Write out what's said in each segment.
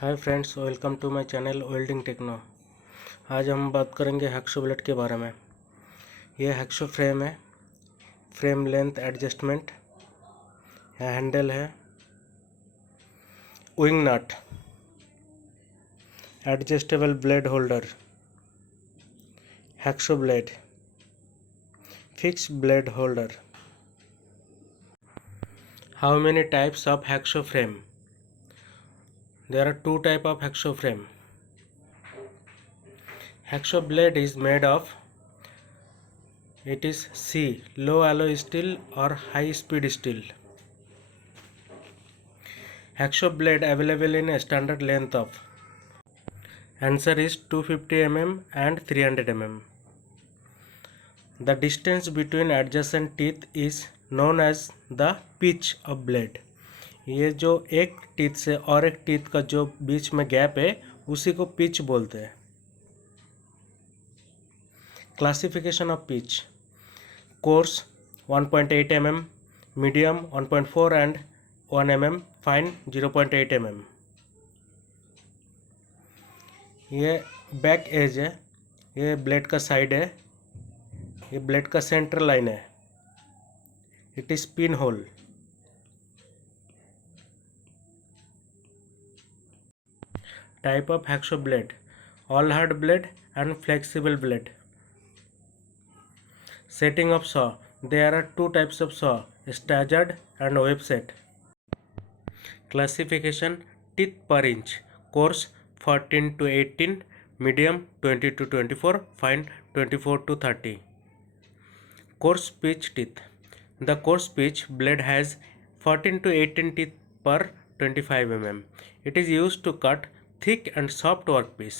Hi friends, welcome to my channel welding techno. आज हम बात करेंगे हैक्सो ब्लेड के बारे में। ये हैक्सो फ्रेम है, फ्रेम लेंथ एडजस्टमेंट, हैंडल है, wing nut, adjustable blade holder, hacksaw blade, fix blade holder. How many types of hacksaw frame? There are two types of hacksaw frame. Hacksaw blade is made of C, low alloy steel or high speed steel. Hacksaw blade available in a standard length of. Answer is 250 mm and 300 mm. The distance between adjacent teeth is known as the pitch of blade. ये जो एक teeth से और एक teeth का जो बीच में gap है उसी को पिच बोलते हैं। Classification of pitch: course 1.8 mm, medium 1.4 and 1 mm, fine 0.8 mm। ये बैक एज है, ये ब्लेड का साइड है, ये ब्लेड का सेंटर लाइन है। It is pin hole. Type of hacksaw blade: all hard blade and flexible blade. Setting of saw: there are two types of saw, staggered and wave set. Classification: teeth per inch: coarse 14 to 18, medium 20 to 24, fine 24 to 30. Coarse pitch teeth: the coarse pitch blade has 14 to 18 teeth per 25 mm. It is used to cut thick and soft workpiece.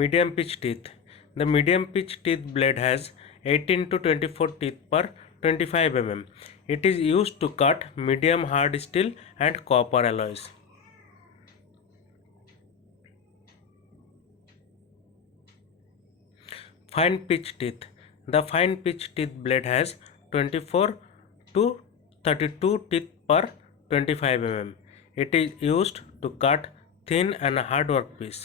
Medium pitch teeth: the medium pitch teeth blade has 18 to 24 teeth per 25 mm. It is used to cut medium hard steel and copper alloys. Fine pitch teeth: the fine pitch teeth blade has 24 to 32 teeth per 25 mm. It is used to cut thin and hard workpiece.